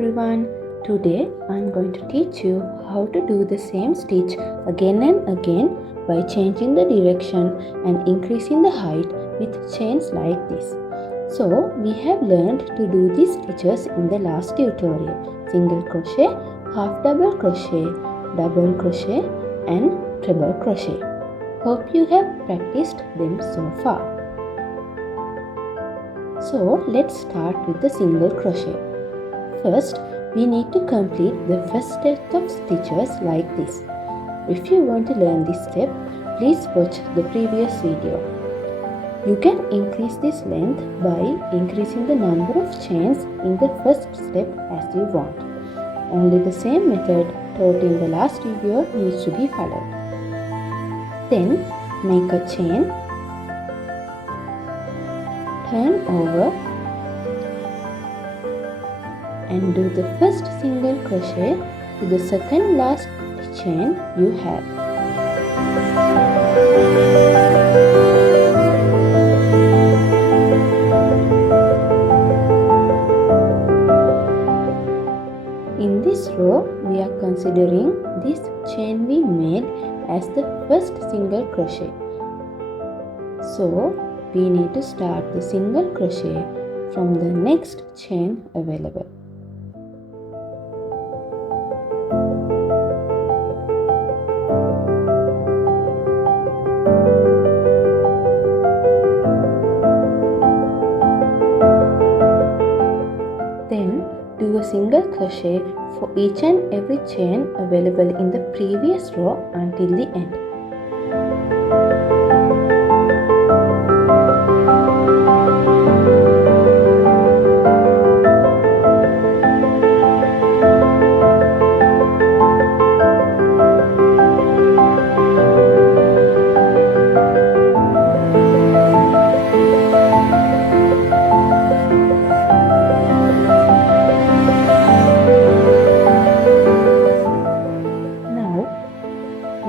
everyone, today I'm going to teach you how to do the same stitch again and again by changing the direction and increasing the height with chains like this. So we have learned to do these stitches in the last tutorial: single crochet, half double crochet, double crochet and treble crochet. Hope you have practiced them so far. So let's start with the single crochet. First, we need to complete the first set of stitches like this. If you want to learn this step, please watch the previous video. You can increase this length by increasing the number of chains in the first step as you want. Only the same method taught in the last video needs to be followed. Then make a chain, turn over and do the first single crochet to the second last chain you have. In this row, we are considering this chain we made as the first single crochet. So, we need to start the single crochet from the next chain available. Then do a single crochet for each and every chain available in the previous row until the end.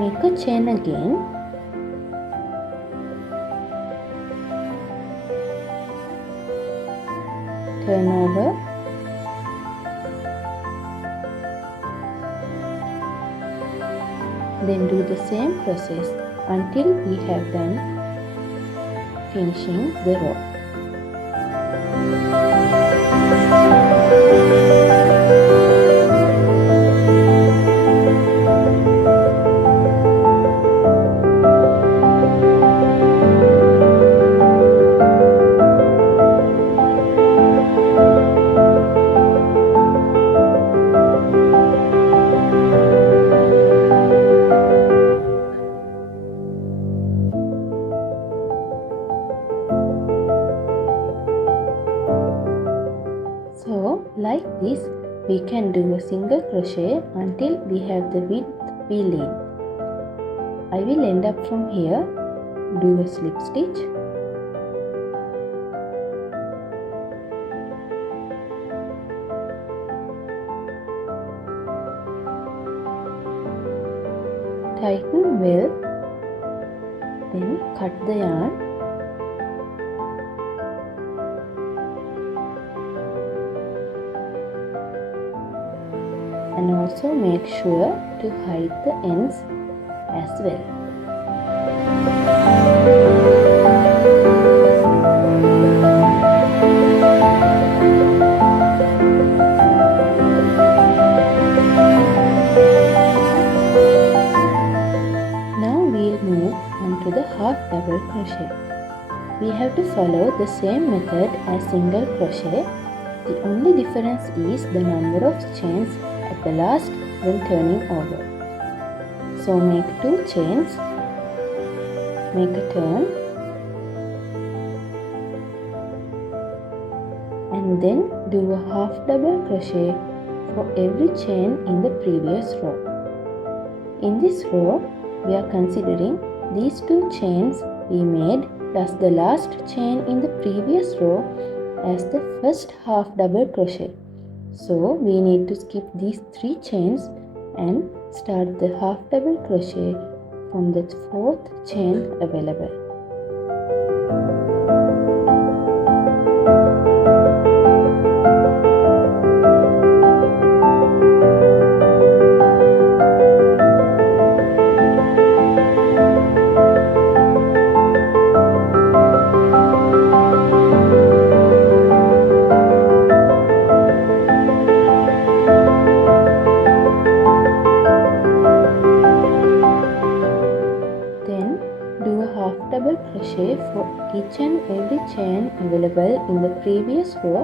Make a chain again, turn over, then do the same process until we have done finishing the row. So, like this, we can do a single crochet until we have the width we need. I will end up from here, do a slip stitch, tighten well, then cut the yarn, and also make sure to hide the ends as well. Now we'll move on to the half double crochet. We have to follow the same method as single crochet. The only difference is the number of chains at the last when turning over. So make 2 chains, make a turn and then do a half double crochet for every chain in the previous row. In this row, we are considering these 2 chains we made plus the last chain in the previous row as the first half double crochet. So we need to skip these 3 chains and start the half double crochet from the 4th chain available. half double crochet for each and every chain available in the previous row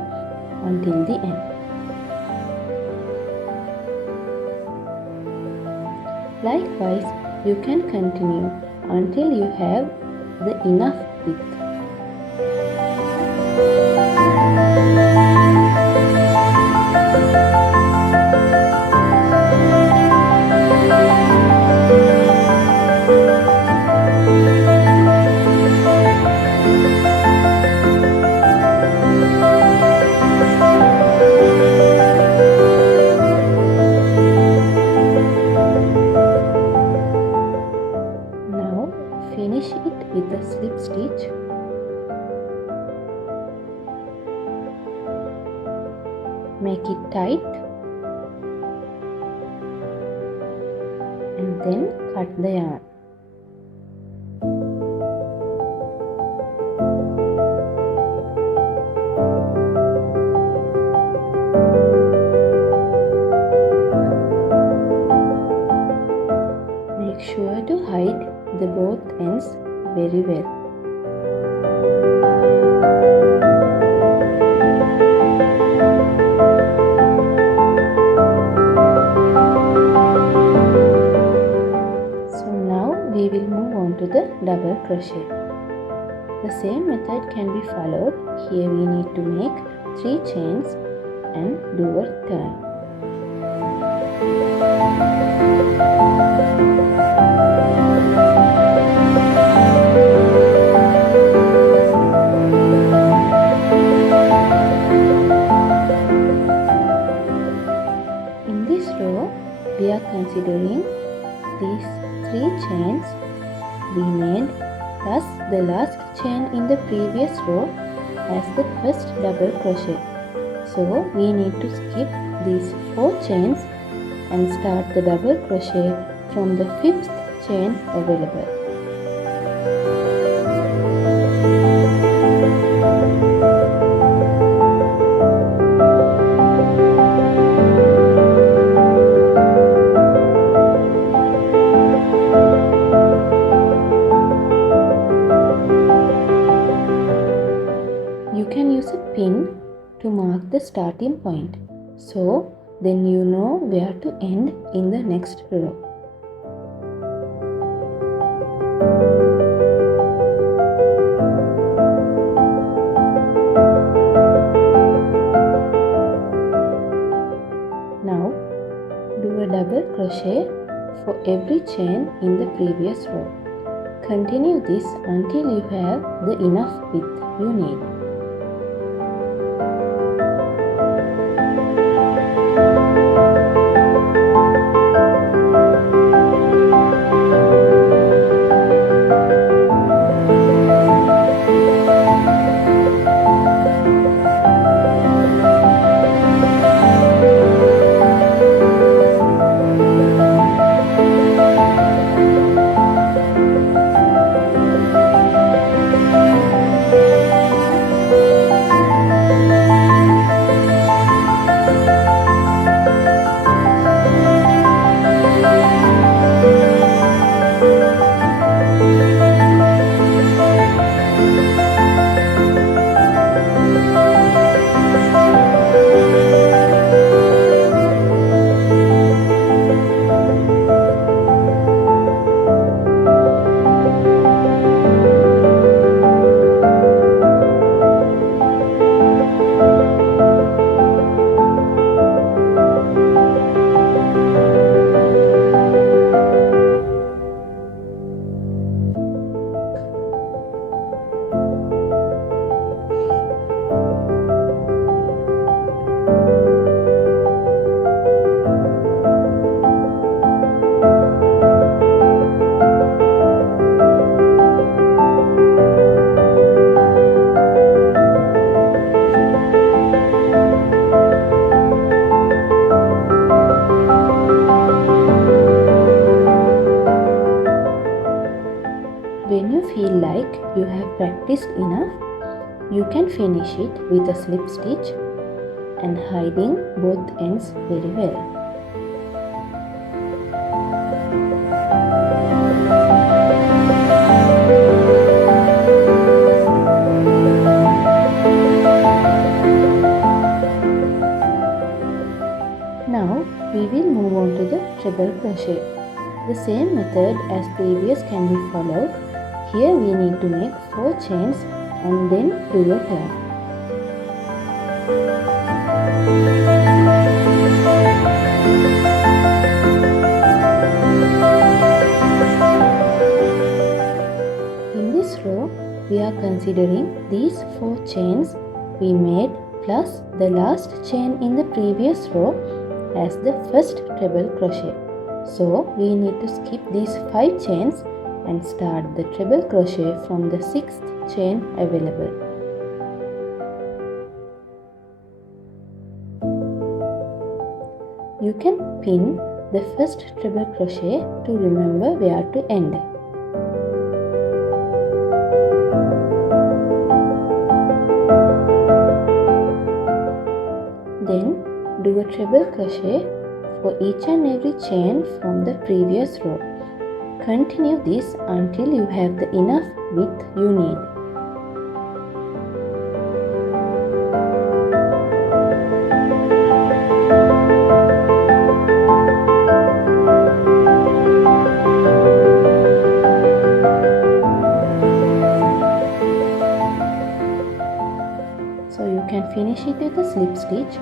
until the end. Likewise, you can continue until you have the enough width. Finish it with a slip stitch. Make it tight and then cut the yarn. Make sure to hide the both ends very well. So now we will move on to the double crochet. The same method can be followed. Here we need to make 3 chains and do a turn. We are considering these 3 chains we made, thus the last chain in the previous row as the first double crochet. So we need to skip these 4 chains and start the double crochet from the 5th chain available. You can use a pin to mark the starting point, so then you know where to end in the next row. Now do a double crochet for every chain in the previous row. Continue this until you have the enough width you need. When you feel like you have practiced enough, you can finish it with a slip stitch and hiding both ends very well. crochet. The same method as previous can be followed. Here we need to make 4 chains and then do a turn. In this row, we are considering these 4 chains we made plus the last chain in the previous row as the first treble crochet. So we need to skip these 5 chains and start the treble crochet from the 6th chain available. You can pin the first treble crochet to remember where to end. Then do a treble crochet for each and every chain from the previous row. Continue this until you have the enough width you need. So you can finish it with a slip stitch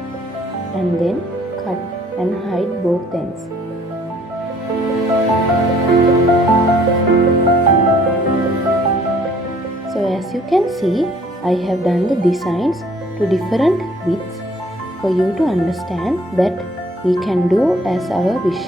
and then cut and hide both ends. So as you can see, I have done the designs to different widths for you to understand that we can do as our wish.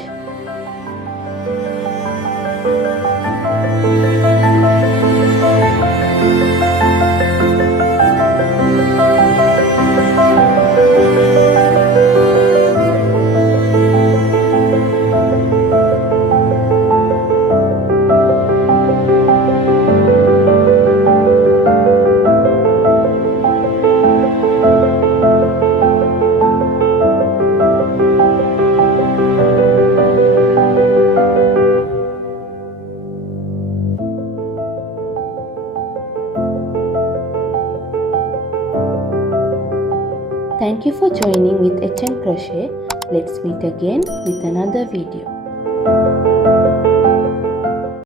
Thank you for joining with HN Crochet. Let's meet again with another video.